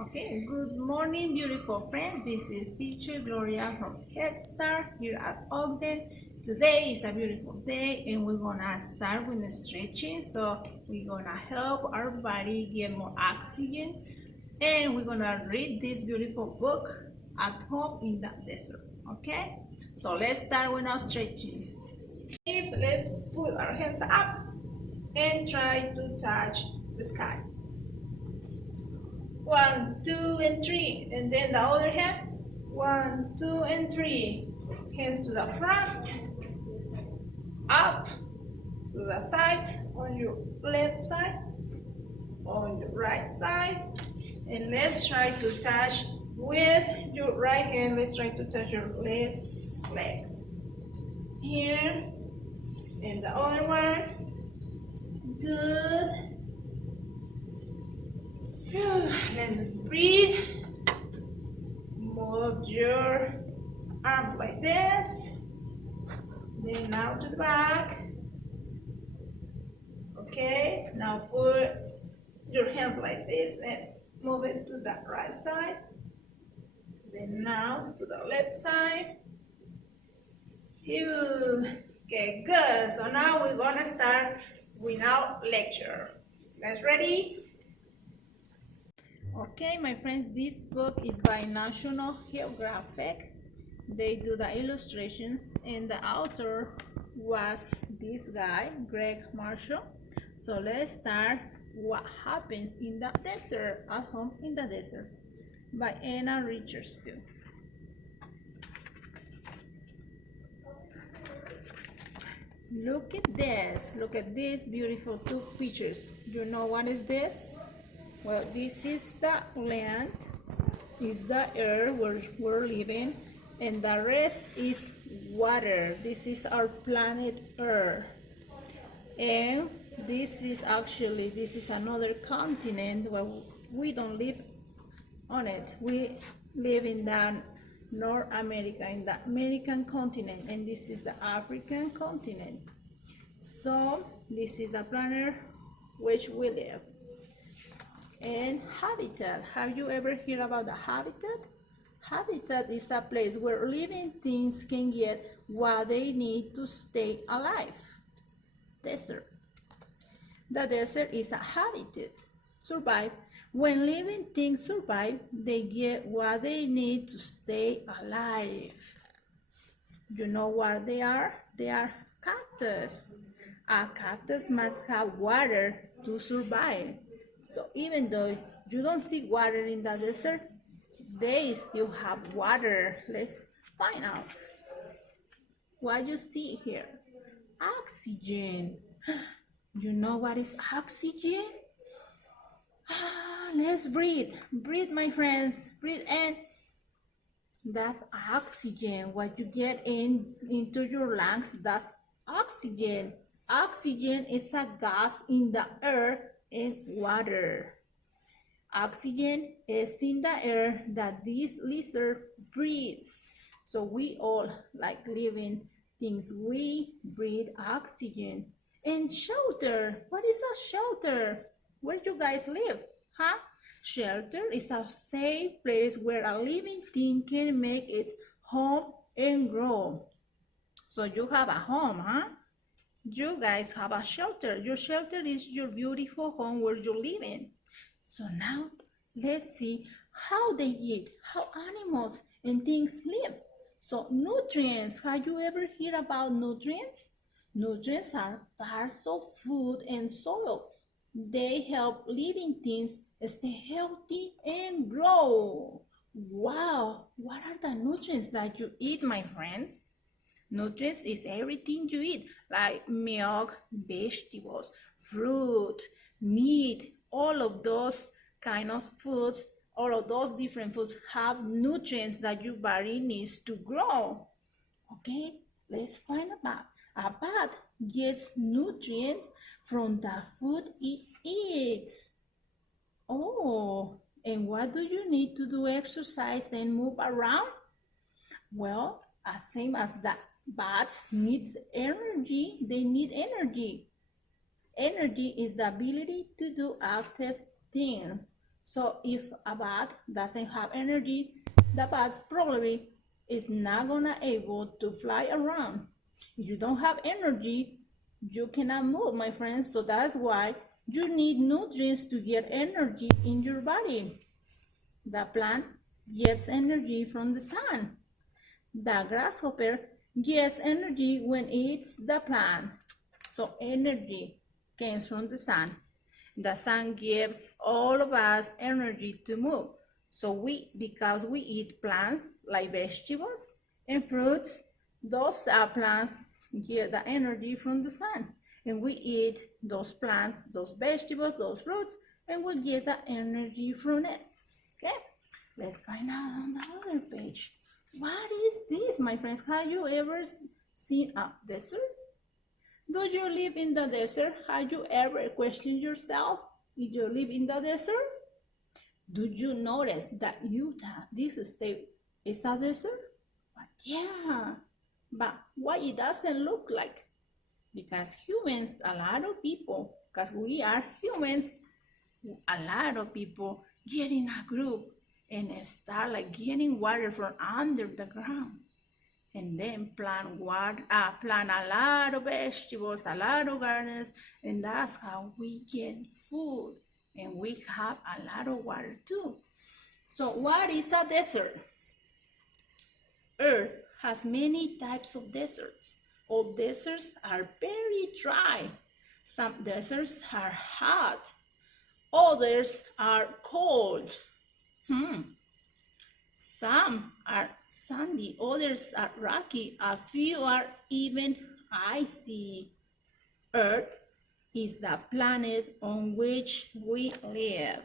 Okay, good morning, beautiful friends. This is teacher Gloria from Head Start here at Ogden. Today is a beautiful day and we're gonna start with the stretching. So we're gonna help our body get more oxygen and we're gonna read this beautiful book at home in the desert. Okay, so let's start with our stretching. Let's put our hands up and try to touch the sky. 1, 2, and 3, and then the other hand. 1, 2, and 3. Hands to the front, up, to the side, on your left side, on your right side, and let's try to touch with your right hand. Let's try to touch your left leg here, and the other one. Good. Let's breathe. Move your arms like this. Then now to the back. Okay, now put your hands like this and move it to the right side. Then now to the left side. Okay, good. So now we're gonna start with our lecture. Guys ready? Okay, my friends, this book is by National Geographic. They do the illustrations and the author was this guy, Greg Marshall. So let's start What Happens in the Desert, at Home in the Desert by Anna Richardson. Look at these beautiful two pictures. You know what is this? Well, this is the land, is the air where we're living, and the rest is water. This is our planet Earth. And this is another continent where we don't live on it. We live in the North America, in the American continent, and this is the African continent. So this is the planet which we live. And habitat. Have you ever heard about the habitat? Habitat is a place where living things can get what they need to stay alive. Desert. The desert is a habitat. Survive. When living things survive, they get what they need to stay alive. You know what they are? They are cactus. A cactus must have water to survive. So even though you don't see water in the desert, they still have water. Let's find out what you see here. Oxygen. You know what is oxygen? Let's breathe. Breathe, my friends. Breathe in. That's oxygen. What you get into your lungs, that's oxygen. Oxygen is a gas in the air and water. Oxygen is in the air that this lizard breathes. So we all, like living things, we breathe oxygen. And shelter. What is a shelter? Where you guys live? Huh? Shelter is a safe place where a living thing can make its home and grow. So you have a home, huh? You guys have a shelter. Your shelter is your beautiful home where you live in. So now let's see how they eat, how animals and things live. So nutrients. Have you ever heard about nutrients? Nutrients are parts of food and soil. They help living things stay healthy and grow. Wow, what are the nutrients that you eat, my friends? Nutrients is everything you eat, like milk, vegetables, fruit, meat, all of those kind of foods, all of those different foods have nutrients that your body needs to grow. Okay, let's find a bat. A bat gets nutrients from the food it eats. Oh, and what do you need to do exercise and move around? Well, same as the bats needs energy, they need energy. Energy is the ability to do active things. So if a bat doesn't have energy, the bat probably is not gonna able to fly around. If you don't have energy, you cannot move, my friends. So that's why you need nutrients to get energy in your body. The plant gets energy from the sun. The grasshopper gets energy when it eats the plant. So energy comes from the sun. The sun gives all of us energy to move. So because we eat plants like vegetables and fruits, those plants get the energy from the sun. And we eat those plants, those vegetables, those fruits, and we get the energy from it. Okay, let's find out on the other page. What is this, my friends? Have you ever seen a desert? Do you live in the desert? Have you ever questioned yourself if you live in the desert? Do you notice that Utah, this state, is a desert? But yeah, but why it doesn't look like? Because humans, a lot of people, because we are humans, a lot of people get in a group and start like getting water from under the ground, and then plant a lot of vegetables, a lot of gardens, and that's how we get food, and we have a lot of water too. So what is a desert? Earth has many types of deserts. All deserts are very dry. Some deserts are hot. Others are cold. Some are sandy, others are rocky, a few are even icy. Earth is the planet on which we live.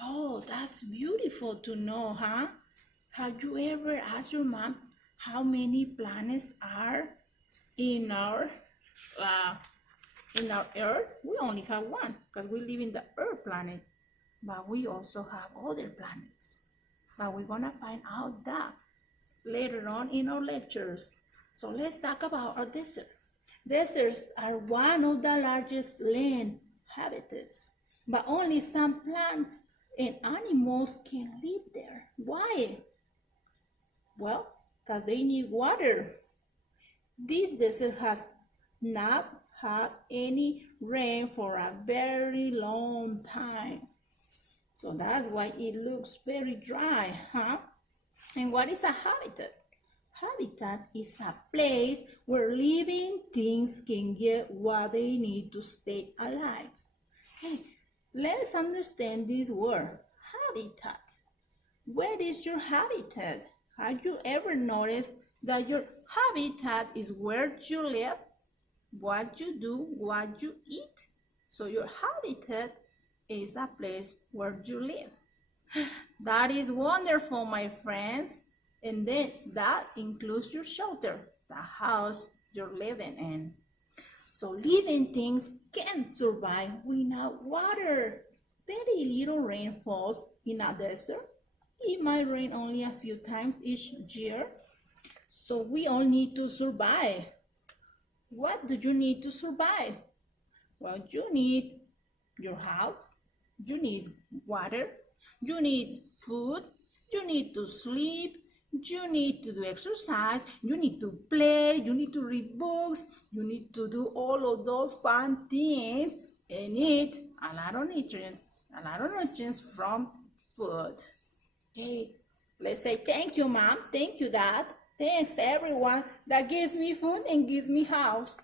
Oh, that's beautiful to know, huh? Have you ever asked your mom how many planets are in our Earth? We only have one because we live in the Earth planet, but we also have other planets. But we're gonna find out that later on in our lectures. So let's talk about our desert. Deserts are one of the largest land habitats, but only some plants and animals can live there. Why? Well, because they need water. This desert has not had any rain for a very long time. So that's why it looks very dry, huh? And what is a habitat? Habitat is a place where living things can get what they need to stay alive. Okay, let's understand this word, habitat. Where is your habitat? Have you ever noticed that your habitat is where you live, what you do, what you eat? So your habitat is a place where you live. That is wonderful, my friends. And then that includes your shelter, the house you're living in. So living things can't survive without water. Very little rain falls in a desert. It might rain only a few times each year. So we all need to survive. What do you need to survive? Well, you need your house, you need water, you need food, you need to sleep, you need to do exercise, you need to play, you need to read books, you need to do all of those fun things and eat a lot of nutrients from food. Okay, let's say thank you, Mom, thank you, Dad, thanks everyone that gives me food and gives me house.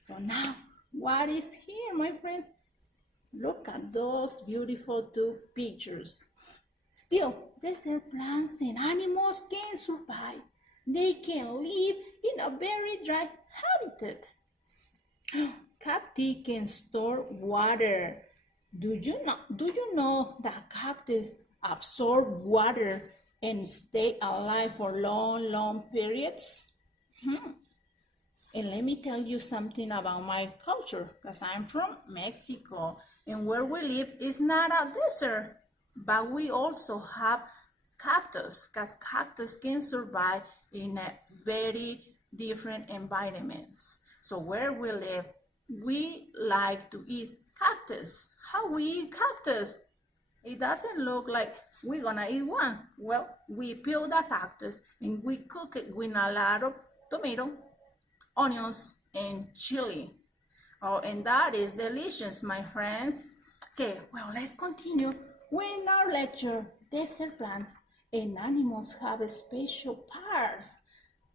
So now, what is here, my friends? Look at those beautiful two pictures. Still, desert plants and animals can survive. They can live in a very dry habitat. Cacti can store water. Do you know that cactus absorb water and stay alive for long periods? And let me tell you something about my culture, because I'm from Mexico, and where we live is not a desert, but we also have cactus, because cactus can survive in a very different environments. So where we live, we like to eat cactus. How we eat cactus? It doesn't look like we're gonna eat one. Well, we peel the cactus and we cook it with a lot of tomato, onions, and chili. Oh, and that is delicious, my friends. Okay, well, let's continue. In our lecture, desert plants and animals have special parts.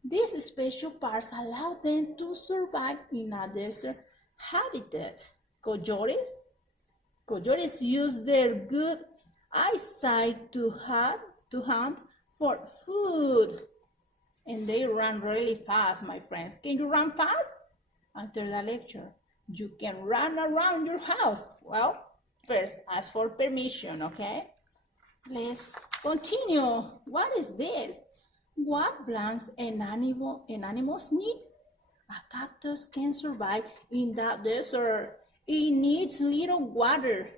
These special parts allow them to survive in a desert habitat. Coyotes use their good eyesight to hunt for food. And they run really fast, my friends. Can you run fast? After the lecture, you can run around your house. Well, first ask for permission, okay? Let's continue. What is this? What plants and animals need? A cactus can survive in the desert. It needs little water.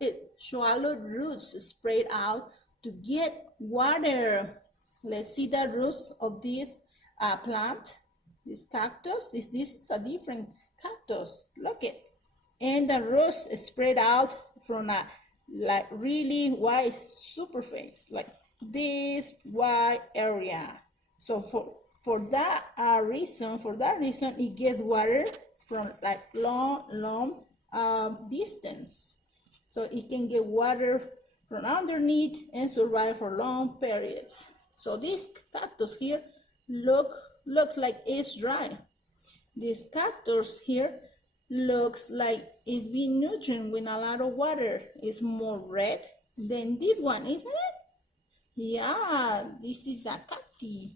It swallowed roots spread out to get water. Let's see the roots of this plant, this cactus. This is a different cactus. Look it. And the roots spread out from a like really wide superface, like this wide area. So for that reason, it gets water from like long distance. So it can get water from underneath and survive for long periods. So this cactus here looks like it's dry. This cactus here looks like it's been nurtured with a lot of water. It's more red than this one, isn't it? Yeah, this is the cacti.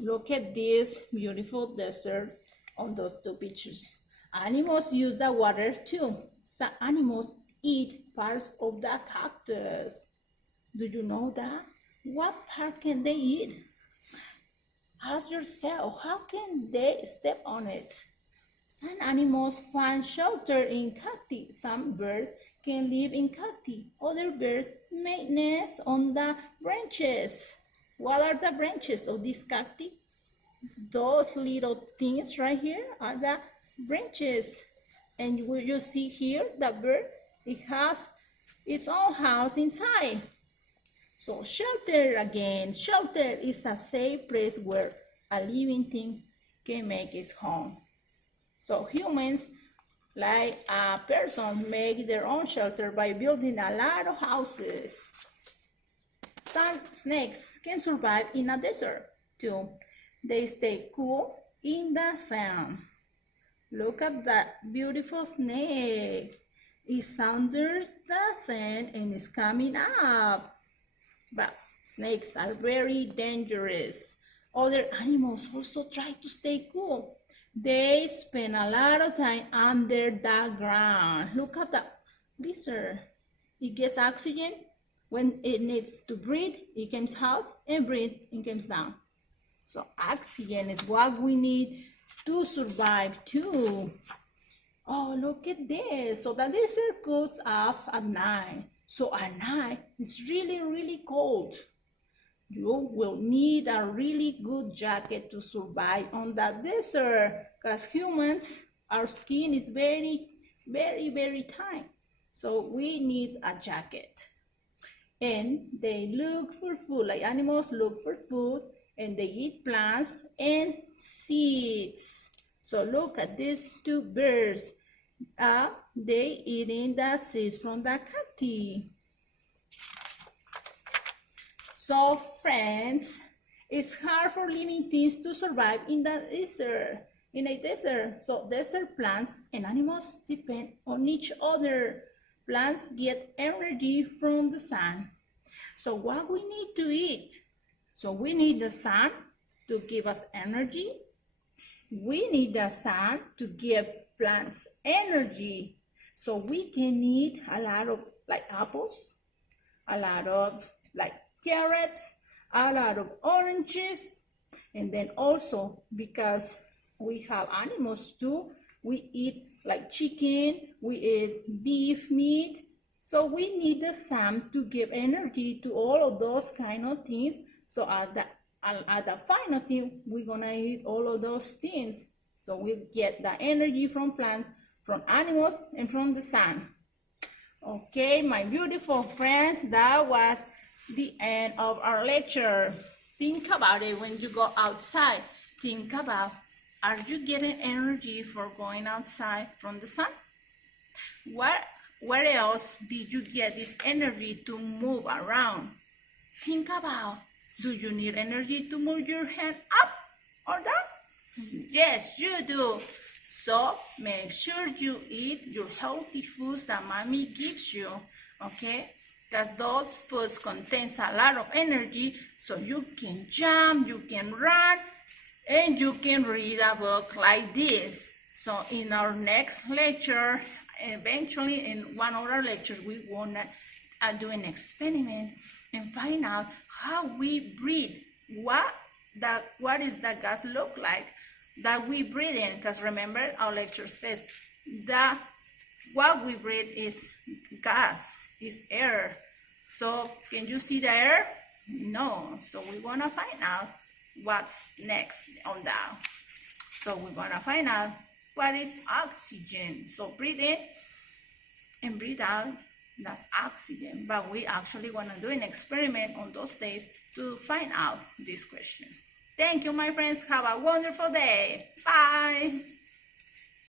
Look at this beautiful desert on those two pictures. Animals use the water too. Some animals eat parts of the cactus. Do you know that? What part can they eat? Ask yourself, how can they step on it? Some animals find shelter in cacti. Some birds can live in cacti. Other birds make nests on the branches. What are the branches of this cacti? Those little things right here are the branches. And you see here, the bird, it has its own house inside. So shelter again. Shelter is a safe place where a living thing can make its home. So humans, like a person, make their own shelter by building a lot of houses. Some snakes can survive in a desert too. They stay cool in the sun. Look at that beautiful snake. It's under the sand and it's coming up. But snakes are very dangerous. Other animals also try to stay cool. They spend a lot of time under the ground. Look at the lizard. It gets oxygen when it needs to breathe. It comes out and breathe and comes down. So oxygen is what we need to survive too. Oh, look at this. So the desert goes off at night. So at night, it's really cold. You will need a really good jacket to survive on that desert because humans, our skin is very tight. So we need a jacket. And they look for food, like animals look for food, and they eat plants and seeds. So look at these two birds. They eating the seeds from the cacti. So friends, it's hard for living things to survive in the desert. In a desert, so desert plants and animals depend on each other. Plants get energy from the sun. So what we need to eat? So we need the sun to give us energy. We need the sun to give plants energy. So we can eat a lot of like apples, a lot of like carrots, a lot of oranges, and then also because we have animals too, we eat like chicken, we eat beef meat. So we need the sun to give energy to all of those kind of things. So at the final thing, we're gonna eat all of those things. So we get the energy from plants, from animals, and from the sun. Okay, my beautiful friends, that was the end of our lecture. Think about it when you go outside. Think about, are you getting energy for going outside from the sun? Where else did you get this energy to move around? Think about, do you need energy to move your hand up or down? Yes, you do. So make sure you eat your healthy foods that mommy gives you, okay? Because those foods contains a lot of energy, so you can jump, you can run, and you can read a book like this. So in our next lecture, eventually in one of our lectures, we wanna do an experiment and find out how we breathe. What is the gas look like that we breathe in? Because remember, our lecture says that what we breathe is gas, is air. So can you see the air? No. So we want to find out what's next on that. So we're going to find out what is oxygen. So breathe in and breathe out. That's oxygen. But we actually want to do an experiment on those days to find out this question. Thank you, my friends. Have a wonderful day. Bye.